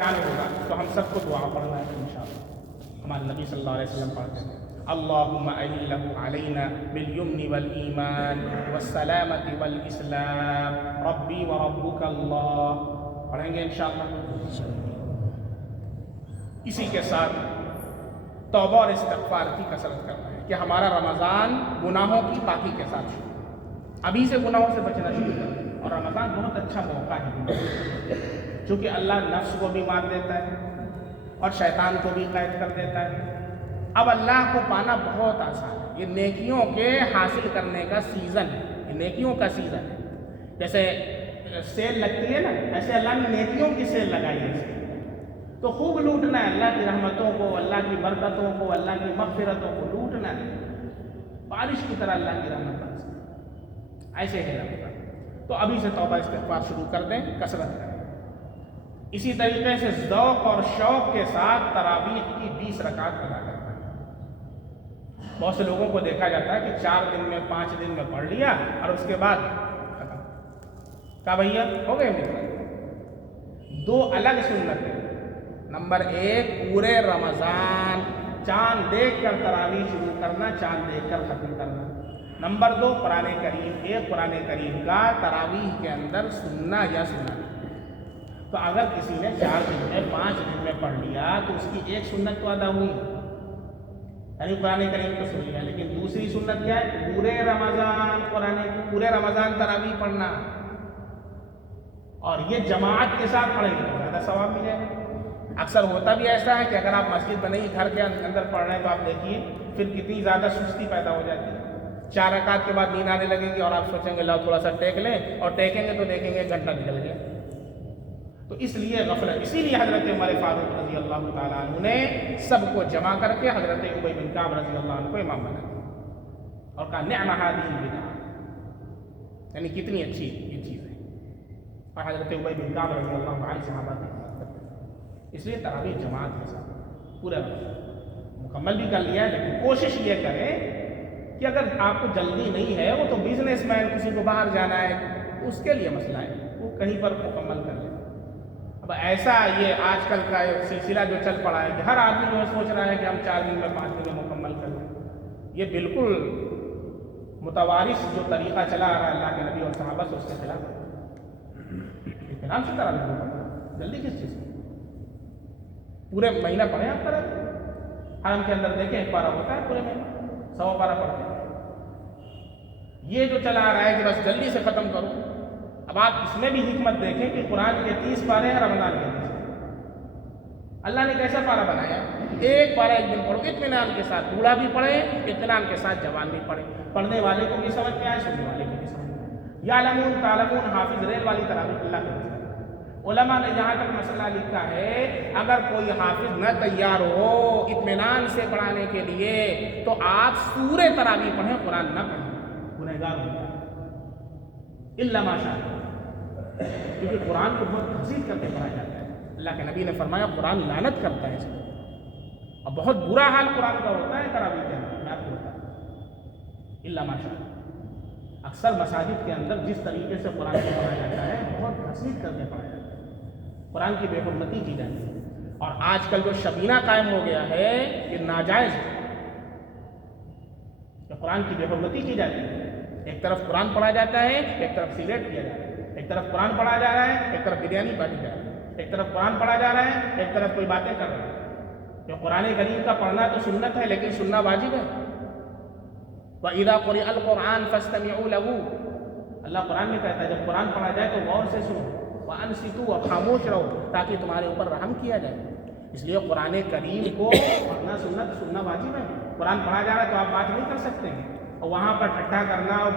ہوگا تو ہم سب کو دعا پڑھنا ہے انشاءاللہ۔ ہمارے نبی صلی اللہ علیہ وسلم پڑھتے ہیں اللہم اہلہ علینا بالیمن والایمان والسلامۃ والاسلام ربی وربک اللہ، پڑھیں گے انشاءاللہ۔ اسی کے ساتھ توبہ اور استغفار کی کثرت کرنا ہے کہ ہمارا رمضان گناہوں کی پاکی کے ساتھ شروع، ابھی سے گناہوں سے بچنا شروع کریں۔ اور رمضان بہت اچھا موقع ہے چونکہ اللہ نفس کو بھی مار دیتا ہے اور شیطان کو بھی قید کر دیتا ہے۔ اب اللہ کو پانا بہت آسان ہے، یہ نیکیوں کے حاصل کرنے کا سیزن ہے، یہ نیکیوں کا سیزن ہے۔ جیسے سیل لگتی ہے نا، ایسے اللہ نے نیکیوں کی سیل لگائی ہے، تو خوب لوٹنا ہے اللہ کی رحمتوں کو، اللہ کی برکتوں کو، اللہ کی مغفرتوں کو لوٹنا ہے، بارش کی طرح اللہ کی رحمت برسے، ایسے ہے رمضان۔ تو ابھی سے توبہ استغفار شروع کر دیں، کثرت کریں۔ اسی طریقے سے ذوق اور شوق کے ساتھ تراویح کی 20 رکعت ادا کرنا ہے۔ بہت سے لوگوں کو دیکھا جاتا ہے کہ 4 دن میں 5 دن میں پڑھ لیا اور اس کے بعد ختم، کہا بھیا ہو گئے میرے 2 الگ سنتیں۔ نمبر 1 پورے رمضان چاند دیکھ کر تراویح شروع کرنا، چاند دیکھ کر ختم کرنا۔ نمبر 2 قرآن کریم، ایک قرآن کریم کا تراویح کے اندر سننا یا سنانا۔ تو اگر کسی نے 4 دن میں 5 دن میں پڑھ لیا تو اس کی ایک سنت تو ادا ہوئی، یعنی قرآن کریم کو سن لیا، لیکن دوسری سنت کیا ہے؟ پورے رمضان تراویح پڑھنا، اور یہ جماعت کے ساتھ پڑھیں گے زیادہ ثواب ملے گا۔ اکثر ہوتا بھی ایسا ہے کہ اگر آپ مسجد میں نہیں گھر کے اندر پڑھ رہے ہیں تو آپ دیکھیے پھر کتنی زیادہ سستی پیدا ہو جاتی ہے۔ 4 رکعت کے بعد نیند آنے لگے گی اور آپ سوچیں گے لاؤ تھوڑا سا ٹیک لیں، اور ٹیکیں گے تو دیکھیں گے 1 گھنٹہ نکل گیا۔ تو اس لیے غفلت، اسی لیے حضرت عمر فاروق رضی اللہ تعالیٰ عنہ نے سب کو جمع کر کے حضرت ابی بن کعب رضی اللہ عنہ کو امام بنا دیا اور کہا نعم هذه البدعہ، یعنی کتنی اچھی یہ چیز ہے۔ اور حضرت ابی بن کعب رضی اللہ عنہ صحابہ کی بات کرتے ہیں، اس لیے تراویح جماعت کے ساتھ پورا مکمل بھی کر لیا ہے، لیکن کوشش یہ کریں کہ اگر آپ کو جلدی نہیں ہے، وہ تو بزنس مین کسی کو باہر جانا ہے اس کے لیے مسئلہ ہے، وہ کہیں پر مکمل کر لیں۔ اب ایسا یہ آج کل کا سلسلہ جو چل پڑا ہے کہ ہر آدمی جو ہے سوچ رہا ہے کہ ہم 4 دن میں 5 دن میں مکمل کر لیں، یہ بالکل متوارث جو طریقہ چلا آ رہا ہے اللہ کے نبی اور صحابہ سے، اس کے خلاف اطمینان سے کرا لیں، جلدی کس چیز میں؟ پورے مہینہ پڑھیں آپ طرح حرم کے اندر دیکھیں 1 پارہ ہوتا ہے پورے مہینہ، 100 پارہ پڑھتے ہیں۔ یہ جو چلا آ رہا ہے کہ بس جلدی سے ختم کرو، اب آپ اس میں بھی حکمت دیکھیں کہ قرآن کے 30 پارے ہیں، رمضان کے 30 اللہ نے کیسا پارہ بنایا؟ 1 پارہ 1 دن پڑھو اطمینان کے ساتھ، بوڑھا بھی پڑھے اطمینان کے ساتھ، جوان بھی پڑھے، پڑھنے والے کو بھی سمجھ میں آئے، سننے والے کو بھی سمجھ میں آئے۔ یعلمون تعلمون حافظ ریل والی تراویح اللہ کے نزدیک علماء نے جہاں تک مسئلہ لکھا ہے اگر کوئی حافظ نہ تیار ہو اطمینان سے پڑھانے کے لیے تو آپ سورہ تراویح پڑھیں، قرآن نہ پڑھیں، گنہگار ہو جائیں الا ماشاء اللہ، کیونکہ قرآن کو بہت تفصیل کر کے پڑھا جاتا ہے۔ اللہ کے نبی نے فرمایا قرآن لعنت کرتا ہے اس کو، اور بہت برا حال قرآن کا ہوتا ہے تراویح کے اندر، میں آپ کو بتا دوں الا ماشاء اللہ۔ اکثر مساجد کے اندر جس طریقے سے قرآن کو پڑھا جاتا ہے بہت تفصیل کر کے پڑھا جاتا ہے، قرآن کی بے حرمتی کی جاتی ہے۔ اور آج کل جو شبینہ قائم ہو گیا ہے یہ ناجائز ہے کہ قرآن کی بے حرمتی کی جاتی ہے۔ ایک طرف قرآن پڑھا جاتا ہے، ایک طرف سگریٹ پیا جاتا ہے، ایک طرف قرآن پڑھا جا رہا ہے، ایک طرف بریانی بانٹی جا رہی ہے، ایک طرف قرآن پڑھا جا رہا ہے، ایک طرف کوئی باتیں کر رہا ہے۔ جو قرآن کریم کا پڑھنا تو سنت ہے لیکن سننا واجب ہے۔ وَإِذَا قُرِئَ الْقُرْآنُ فَاسْتَمِعُوا لَهُ، اللہ قرآن میں کہتا ہے جب قرآن پڑھا جائے تو غور سے سنو، وَأَنصِتُوا، اور خاموش رہو تاکہ تمہارے اوپر رحم کیا جائے۔ اس لیے قرآن کریم کو پڑھنا سننا واجب ہے۔ قرآن پڑھا جا رہا ہے تو آپ بات نہیں کر سکتے ہیں، اور وہاں پر ٹھٹھا کرنا اور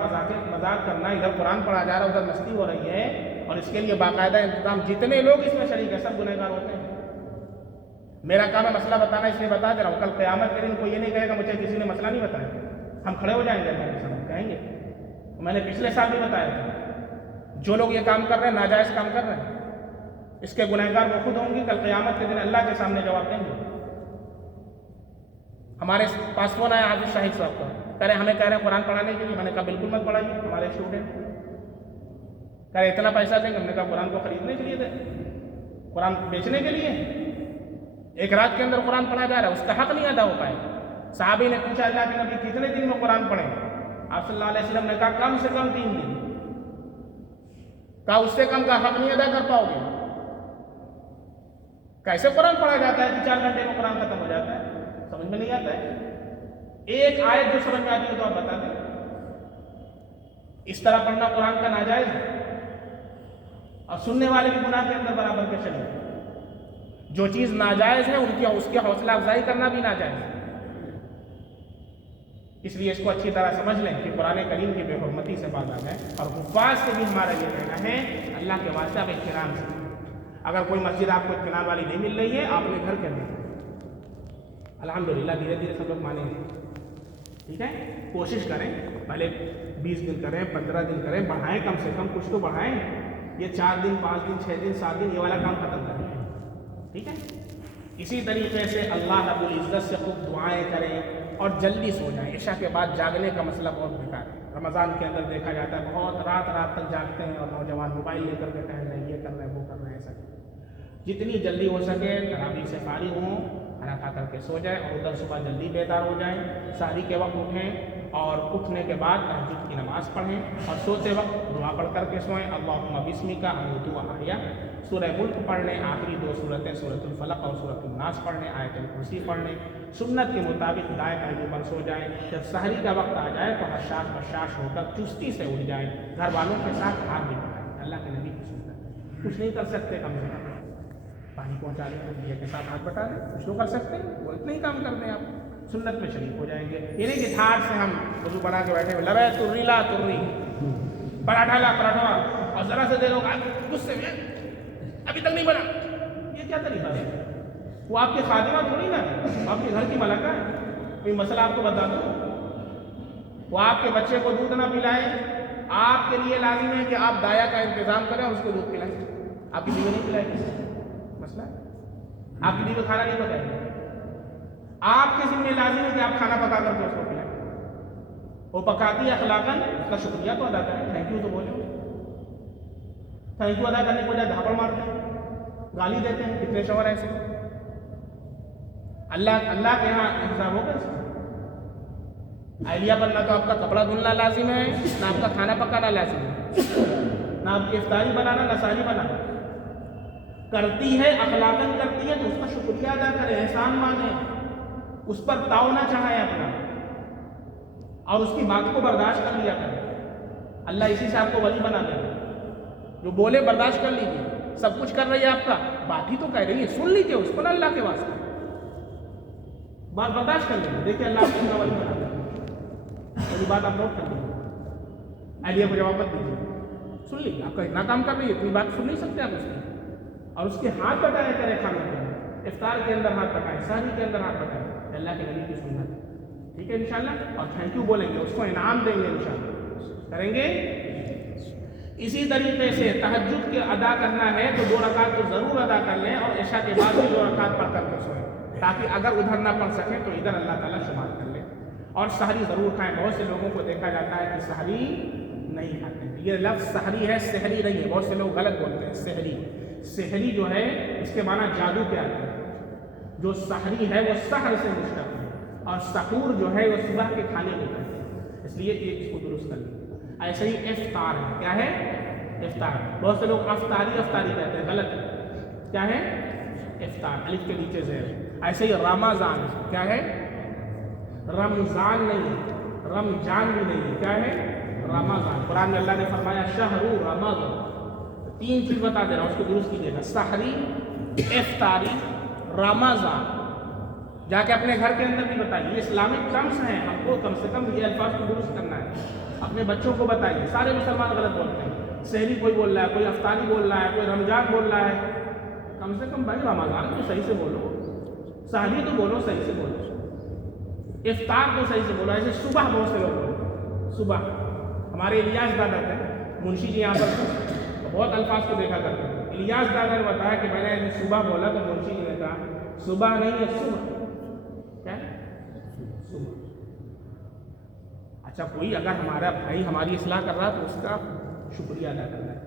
مذاق کرنا، ادھر قرآن پڑھا جا رہا ہے ادھر مستی ہو رہی ہے، اور اس کے لیے باقاعدہ انتظام، جتنے لوگ اس میں شریک ہیں سب گنہگار ہوتے ہیں۔ میرا کام ہے مسئلہ بتانا، اس لیے بتا دے رہا ہوں، کل قیامت کے دن کوئی یہ نہیں کہے گا مجھے کسی نے مسئلہ نہیں بتایا، ہم کھڑے ہو جائیں گے اللہ کے سامنے کہیں گے میں نے پچھلے سال بھی بتایا تھا، جو لوگ یہ کام کر رہے ہیں ناجائز کام کر رہے ہیں، اس کے گنہگار وہ خود ہوں گی، کل قیامت کے دن اللہ کے سامنے جواب دیں گے۔ ہمارے پاس فون آیا حافظ شاہد صاحب کا، کہہ رہے ہمیں کہہ رہے ہیں قرآن پڑھانے کے لیے، میں نے کہا بالکل مت پڑھائیے، ہمارے اسٹوڈنٹ کہہ رہے اتنا پیسہ دیں گے، ہم نے کہا قرآن کو خریدنے کے لیے دیں، قرآن بیچنے کے لیے؟ ایک رات کے اندر قرآن پڑھا جا رہا ہے، اس کا حق نہیں ادا ہو پائے۔ صحابی نے پوچھا اللہ کے نبی کتنے دن میں قرآن پڑھیں؟ آپ صلی اللہ علیہ وسلم نے کہا کم سے کم 3 دن۔ کہا اس سے کم کا حق نہیں ادا کر پاؤ گے؟ کیسے قرآن پڑھا جاتا ہے کہ 4 گھنٹے میں قرآن ختم ہو جاتا ہے؟ سمجھ میں نہیں آتا ہے۔ ایک آیت جو سمجھ میں آتی ہے تو آپ بتا دیں۔ اس طرح پڑھنا قرآن کا ناجائز ہے، اور سننے والے بھی گناہ کے اندر برابر کے شریک۔ جو چیز ناجائز ہے اس کی حوصلہ افزائی کرنا بھی ناجائز ہے۔ اس لیے اس کو اچھی طرح سمجھ لیں کہ قرآن کریم کی بے حرمتی سے باز آ جائیں، اور حفاظ سے بھی ہمارا یہ کہنا ہے اللہ کے واسطے آپ اطمینان سے، اگر کوئی مسجد آپ کو اطمینان والی نہیں مل رہی ہے آپ نے گھر کے اندر، الحمدللہ دھیرے دھیرے سب لوگ مانیں گے، ٹھیک ہے؟ کوشش کریں، پہلے 20 دن کریں، 15 دن کریں، بڑھائیں، کم سے کم کچھ تو بڑھائیں۔ یہ 4 دن 5 دن 6 دن 7 دن یہ والا کام ختم کریں، ٹھیک ہے؟ اسی طریقے سے اللہ رب العزت سے خوب دعائیں کریں اور جلدی سو جائیں۔ عشاء کے بعد جاگنے کا مسئلہ بہت بیکار ہے۔ رمضان کے اندر دیکھا جاتا ہے بہت رات تک جاگتے ہیں، اور نوجوان موبائل لے کر کے ٹہل رہے ہیں، یہ کر رہے ہیں وہ کر رہے ہیں، ایسا جتنی جلدی ہو سکے تراویح سے فارغ ہوں، کھانا کھا کر کے سو جائیں، اور ادھر صبح جلدی بیدار ہو جائیں، سحری کے وقت اٹھیں، اور اٹھنے کے بعد تہجد کی نماز پڑھیں، اور سوتے وقت دعا پڑھ کر کے سوئیں، اللہم بسمک اموت و احیا، سورہ ملک پڑھ لیں، آخری 2 سورتیں سورۃ الفلق اور سورۃ الناس پڑھ لیں، آیت الکرسی پڑھ لیں، سنت کے مطابق دائیں پہلو پر سو جائیں، جب سحری کا وقت آ جائے تو حشاش بشاش ہو کر چستی سے اٹھ جائیں، گھر والوں کے ساتھ ہاتھ بھی بڑھائیں، اللہ کے نبی کی سنت، کچھ نہیں کر سکتے کم سے کم پانی پہنچا دیں، تو کے ساتھ ہاتھ بٹا دیں، کچھ تو کر سکتے ہیں، وہ اتنے ہی کام کر دیں، آپ سنت میں شریک ہو جائیں گے۔ یہ نہیں کہ تھاٹ سے ہم وضو بنا کے بیٹھے ہوئے لبے تری لا تری، پراٹھا لا پراٹھا، اور ذرا سے دیر ہوگا غصے میں ابھی تک نہیں بنا، یہ کیا طریقہ ہے؟ وہ آپ کی خادمہ تھوڑی نا، آپ کے گھر کی ملکہ ہے۔ کوئی مسئلہ آپ کو بتا دوں، وہ آپ کے بچے کو دودھ نہ پلائیں، آپ کے لیے لازم ہے کہ آپ دایا کا انتظام کریں اور اس کو دودھ پلائیں، آپ کی بیوی نہیں پلائے گی، مسئلہ آپ کی بیوی کھانا نہیں پکائے گی، آپ کے ذمہ لازم ہے کہ آپ کھانا پکا کر کے اس کو پلائیں، وہ پکاتی ہے اخلاقاً، اس کا شکریہ تو ادا کریں، تھینک یو تو بولیں، تھینک یو ادا کرنے کو جائے دھاپڑ مارتے ہیں، گالی دیتے ہیں، کتنے شوہر ایسے اللہ کے یہاں حساب ہوگا اس کا۔ اہلیہ بننا تو آپ کا کپڑا دھلنا لازم ہے، نہ آپ کا کھانا پکانا لازم ہے، نہ آپ کی افطاری بنانا نہ سحری بنانا، کرتی ہے اخلاقاً کرتی ہے تو اس کا شکریہ ادا کریں، احسان مانیں، اس پر تاؤ نہ چاہیں اپنا، اور اس کی بات کو برداشت کر لیا کریں، اللہ اسی سے آپ کو ولی بنا دے گا، جو بولے برداشت کر لیجیے، سب کچھ کر رہی ہے آپ کا، بات ہی تو کہہ رہی ہے، سن لیجیے اس کو نا، اللہ کے واسطے بات برداشت کر لیجیے، دیکھیں اللہ آپ کو ولی بنا دے گا، میری بات آپ نوٹ کر لیجیے، اہلیہ کو جواب مت دیجیے، سن لیجیے، آپ کا اتنا کام کر رہی ہے، اتنی بات سن نہیں سکتے آپ اس کی، اور اس کے ہاتھ بٹائے کریں کھانے کے اندر، افطار کے اندر ہاتھ بٹائیں، سحری کے اندر ہاتھ بٹائیں، اللہ کے نبی کی سنت، ٹھیک ہے انشاءاللہ، اور تھینک یو بولیں گے، اس کو انعام دیں گے انشاءاللہ، کریں گے۔ اسی طریقے سے تہجد کے ادا کرنا ہے تو 2 رکعت تو ضرور ادا کر لیں، اور عشاء کے بعد بھی 2 رکعت پڑھ کر کے سوئیں، تاکہ اگر ادھر نہ پڑھ سکیں تو ادھر اللہ تعالیٰ شمار کر لیں، اور سحری ضرور کھائیں۔ بہت سے لوگوں کو دیکھا جاتا ہے کہ سحری نہیں کھاتے، یہ لفظ سحری ہے، سحری نہیں ہے، بہت سے لوگ غلط بولتے ہیں، سحری، سحری جو ہے اس کے معنی جادو کے آتے ہیں، جو سحری ہے وہ سحر سے مشتق ہے، اور سحور جو ہے وہ صبح کے کھانے کو کہتے ہیں، اس لیے یہ اس کو درست کر لیں۔ ایسے ہی افطار ہے، کیا ہے؟ افطار، بہت سے لوگ افطاری کہتے ہیں، غلط ہے، کیا ہے؟ افطار، الف کے نیچے زیر ہے۔ ایسے ہی رمضان، کیا ہے؟ رمضان نہیں، رمضان بھی نہیں، کیا ہے؟ رمضان، قرآن میں اللہ نے فرمایا شہر رمضان، 3 چیز بتا دے رہا ہوں، اس کو درست کیجیے گا، سحری، افطاری، رمضان، جا کے اپنے گھر کے اندر بھی بتائیے، یہ اسلامک ٹرمز ہیں، ہم کو کم سے کم یہ الفاظ کو درست کرنا ہے، اپنے بچوں کو بتائیے، سارے مسلمان غلط بولتے ہیں، سحری کوئی بول رہا ہے، کوئی افطاری بول رہا ہے، کوئی رمضان بول رہا ہے، کم سے کم بھائی رمضان تو صحیح سے بولو، سحری تو بولو صحیح سے بولو، افطار تو صحیح سے بولو، ایسے صبح بہت سے لوگ بولو، صبح، ہمارے الیاس دادا تھے، منشی جی یہاں پر بہت الفاظ کو دیکھا کرتے ہیں، الیاس دادا نے بتایا کہ میں نے صبح بولا تو منشی جی نے کہا صبح نہیں ہے صبح، کیا ہے؟ صبح۔ اچھا کوئی اگر ہمارا بھائی ہماری اصلاح کر رہا تو اس کا شکریہ ادا کرنا ہے،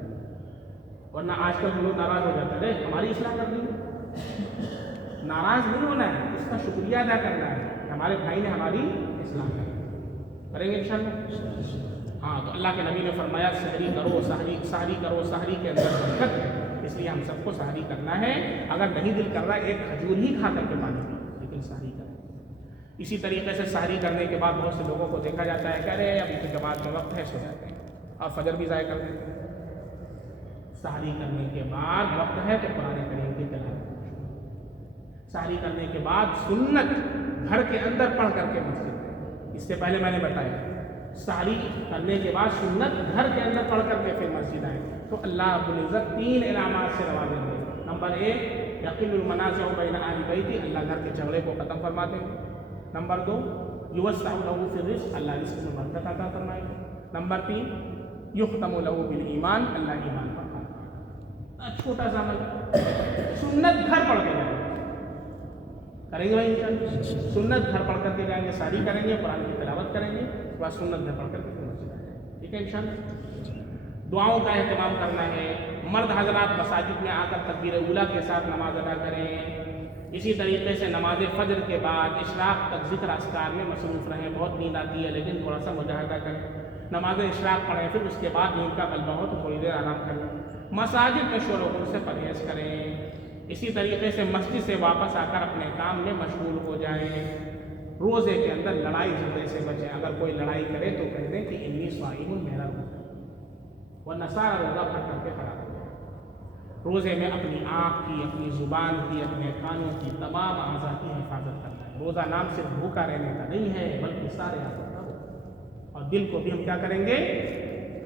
ورنہ آج کل لوگ ناراض ہو جاتے ہیں، ہماری اصلاح کر دی۔ ناراض نہیں ہونا ہے، اس کا شکریہ ادا کرنا ہے کہ ہمارے بھائی نے ہماری اصلاح کی۔ کریں گے انشاءاللہ؟ ہاں، تو اللہ کے نبی نے فرمایا سحری کرو، سحری کرو، سحری کے اندر برکت ہے، اس لیے ہم سب کو سحری کرنا ہے۔ اگر نہیں دل کر رہا ہے ایک کھجور ہی کھا کر کے پانی پی، لیکن سحری کریں۔ اسی طریقے سے سحری کرنے کے بعد بہت سے لوگوں کو دیکھا جاتا ہے کہ ارے ابھی تو جماعت میں وقت ہے، سو جاتے ہیں اور فجر بھی ضائع کر دیتے ہیں۔ سحری کرنے کے بعد وقت ہے تو قرآن کریم کی تلاوت کرو۔ سحری کرنے کے بعد سنت گھر کے اندر پڑھ کر کے مسجد میں، اس سے پہلے میں نے بتایا سحری کرنے کے بعد سنت گھر کے اندر پڑھ کر کے پھر مسجد آئے تو اللہ رب العزت 3 انعامات سے نوازیں گے۔ نمبر 1 یقین المنازع بین اہل بیتی، اللہ گھر کے جھگڑے کو ختم فرما دیں گے۔ نمبر 2 یوسع لہ فی الرزق، اللہ رزق میں برکت عطا فرمائے گا۔ نمبر 3 یختم لہ بالایمان، اللہ ایمان پر چھوٹا سا عمل سنت گھر پڑھ کے جائیں گے، کریں گے بھائی انشاءاللہ؟ سنت گھر پڑھ کر کے جائیں گے، ساری کریں گے، قرآن کی تلاوت کریں گے، اس کے بعد سنت گھر پڑھ کر کے مسجد آ جائیں گے، ٹھیک ہے انشاءاللہ؟ دعاؤں کا اہتمام کرنا ہے، مرد حضرات مساجد میں آ کر تکبیر اولیٰ کے ساتھ نماز ادا کریں۔ اسی طریقے سے نماز فجر کے بعد اشراق تک ذکر اذکار میں مصروف رہیں، بہت نیند آتی ہے لیکن تھوڑا سا مجاہدہ کریں۔ نماز اشراق پڑھیں، پھر اس کے بعد نیند کا غلبہ ہو تو تھوڑی دیر آرام کریں۔ مساجد میں شور و غل سے پرہیز کریں۔ اسی طریقے سے مسجد سے واپس آ کر اپنے کام میں مشغول ہو جائیں۔ روزے کے اندر لڑائی جھگڑے سے بچیں، اگر کوئی لڑائی کرے تو کہہ دیں کہ انی صائم، میرا روزہ، ورنہ سارا روزہ پھٹ کر کے خراب ہو جائے۔ روزے میں اپنی آنکھ کی، اپنی زبان کی، اپنے کانوں کی، تمام اعضاء کی حفاظت کرنا ہے۔ روزہ نام صرف بھوکا رہنے کا نہیں ہے بلکہ سارے اعضاء کا ہو۔ اور دل کو بھی ہم کیا کریں گے؟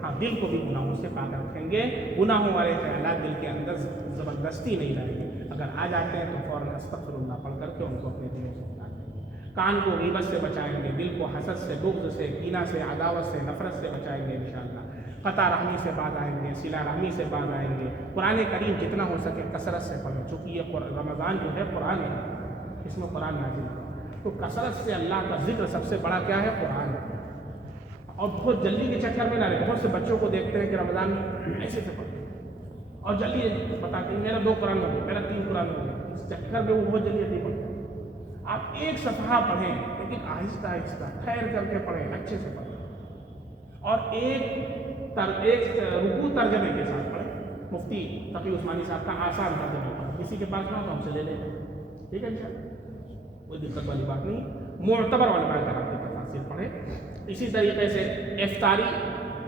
ہاں، دل کو بھی گناہوں سے پاک رکھیں گے۔ گناہوں والے خیالات دل کے اندر زبردستی نہیں لائیں گے، اگر آ جاتے ہیں تو فوراً استغفر اللہ پڑھ کر کے ان کو اپنے دلوں سے ہٹا دیں گے۔ کان کو غیبت سے بچائیں گے، دل کو حسد سے، بغض سے، کینہ سے، عداوت سے، نفرت سے بچائیں گے انشاءاللہ۔ قطع رحمی سے باز آئیں گے، صلہ رحمی سے باز آئیں گے۔ قرآن کریم جتنا ہو سکے کثرت سے پڑھیں، چونکہ یہ رمضان جو ہے قرآن ہے، اس میں قرآن نازل ہے، تو کثرت سے اللہ کا ذکر سب سے بڑا کیا ہے؟ قرآن ہے۔ اور بہت جلدی کے چکر میں نہ رہے، بہت سے بچوں کو دیکھتے ہیں کہ رمضان میں ایسے سے پڑھتے ہیں اور جلدی بتاتے ہیں میرا 2 قرآن ہو گیا، میرا 3 قرآن ہو گیا، اس چکر میں وہ بہت جلدی پڑھتے ہیں۔ آپ ایک صفحہ پڑھیں لیکن آہستہ آہستہ ٹھہر کر کے پڑھیں، اچھے سے پڑھیں، اور ایک رکوع ترجمے کے ساتھ پڑھیں۔ مفتی تقی عثمانی صاحب کا آسان ترجمہ پڑھیں، کسی کے پاس نہ ہو تو ہم سے لے لیں، ٹھیک ہے انشاءاللہ، کوئی دقت والی بات نہیں۔ معتبر علماء کرام کی تفاسیر پڑھیں۔ اسی طریقے سے افطاری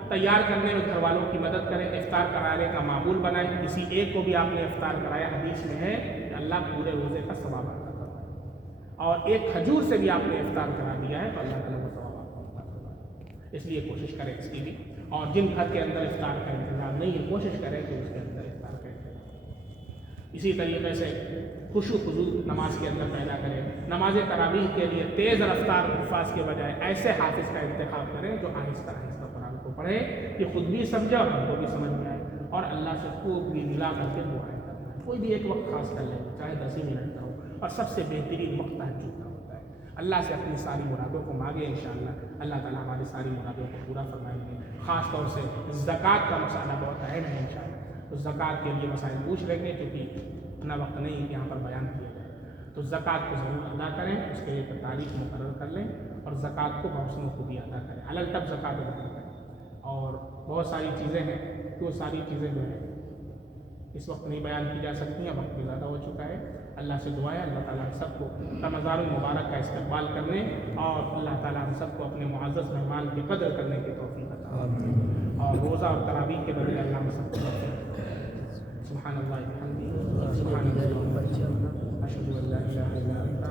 تیار کرنے میں گھر والوں کی مدد کریں، افطار کرانے کا معمول بنائیں۔ کسی ایک کو بھی آپ نے افطار کرایا، حدیث میں ہے کہ اللہ پورے روزے کا ثواب عطا کرتا ہے، اور ایک کھجور سے بھی آپ نے افطار کرا دیا ہے تو اللہ تعالیٰ کو ثواب عطا کرتا ہے۔ اس لیے کوشش کریں اس کی بھی، اور جن گھر کے اندر افطار کا انتظام نہیں ہے کوشش کریں کہ اس کے اندر افطار کا انتظام۔ اسی طریقے سے خشوع خضوع نماز کے اندر پیدا کریں۔ نماز تراویح کے لیے تیز رفتار حفاظ کے بجائے ایسے حافظ کا انتخاب کریں جو آہستہ آہستہ قرآن کو پڑھے کہ خود بھی سمجھے اور ہم کو بھی سمجھ میں آئے، اور اللہ سے خوب ملا کر کے دعائیں کرنا ہے۔ کوئی بھی ایک وقت خاص کر لیں، چاہے 10 ہی منٹ کا ہو، اور سب سے بہترین وقت تہجد کا ہوتا ہے۔ اللہ سے اپنی ساری مرادوں کو مانگے، انشاءاللہ اللہ تعالیٰ ہماری ساری مرادوں کو پورا فرمائیں گے۔ خاص طور سے زکوٰۃ کا مسئلہ بہت اہم ہے انشاءاللہ، تو زکوٰۃ کے لیے مسائل پوچھ لیں گے کیونکہ اتنا وقت نہیں کہ یہاں پر بیان کیا جائے، تو زکوٰۃ کو ضرور ادا کریں، اس کے لیے تاریخ مقرر کر لیں، اور زکوٰۃ کو بحسن خوبی ادا کریں، الگ تب زکوٰۃ ادا کریں۔ اور بہت ساری چیزیں ہیں کہ وہ ساری چیزیں جو ہیں اس وقت نہیں بیان کی جا سکتی ہیں، وقت بھی زیادہ ہو چکا ہے۔ اللہ سے دعا ہے اللہ تعالیٰ ہم سب کو رمضان المبارک کا استقبال کرنے، اور اللہ تعالیٰ ہم سب کو اپنے معزز مہمان کی قدر کرنے کی توفیق عطا فرمائے، اور روزہ اور تراویح کے بدلے اللہ ہم سب کو سبحان اللہ وبحمدہ، سبحان اللہ، اشہد ان لا الہ الا انت۔